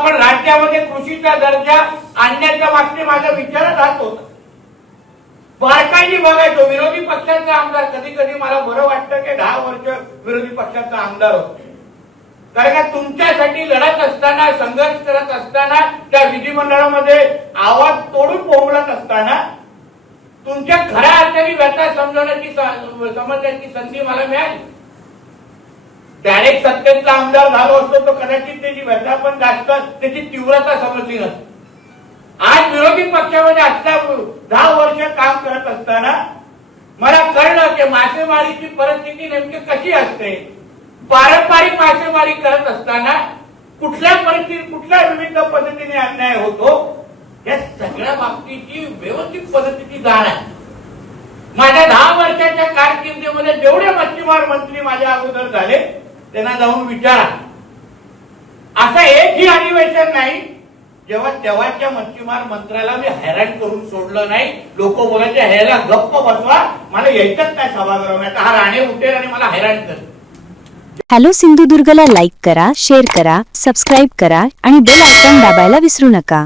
आपण राज्यामध्ये कृषीचा दर्जा आणण्याच्या मागचे माझा विचारच राहतो होता. बारकाईने बघायचो विरोधी पक्षाचा आमदार कधी कधी मला बरं वाटतं की दहा वर्ष विरोधी पक्षाचा आमदार होतो. कारण का तुमच्यासाठी लढत असताना संघर्ष करत असताना त्या विधिमंडळामध्ये आवाज तोडून पोहोचत असताना तुमच्या खऱ्या अर्थाने व्यथा समजवण्याची समजण्याची संधी मला मिळाली. डायरेक्ट सत्तेचा आमदार झालो असतो तो कदाचित व्यथा पण जास्त त्याची तीव्रता समजली नसते. आज विरोधी पक्षामध्ये असता दहा वर्ष काम करत असताना मला कळलं की मासेमारीची परिस्थिती नेमकी कशी असते. पारंपरिक मासेमारी करत असताना कुठल्या परिस्थितीत कुठल्या विविध पद्धतीने अन्याय होतो या सगळ्या बाबतीची व्यवस्थित पद्धतीची जाण आहे. माझ्या दहा वर्षाच्या कारकिर्दीमध्ये जेवढे मच्छीमार मंत्री माझ्या अगोदर झाले त्यांना जाऊन विचारा. अधिवेशन नाही. जेव्हा तेव्हाच्या मच्छीमार मंत्र्याला मी हैराण करून सोडलं नाही लोक बोलायचे ह्याला गप्प बसवा मला यायचंच नाही सभागृहात हा राणे उठेल आणि मला हैराण कर हॅलो सिंधुदुर्गला लाईक करा शेअर करा सबस्क्राईब करा आणि बेल आयकॉन दाबायला विसरू नका.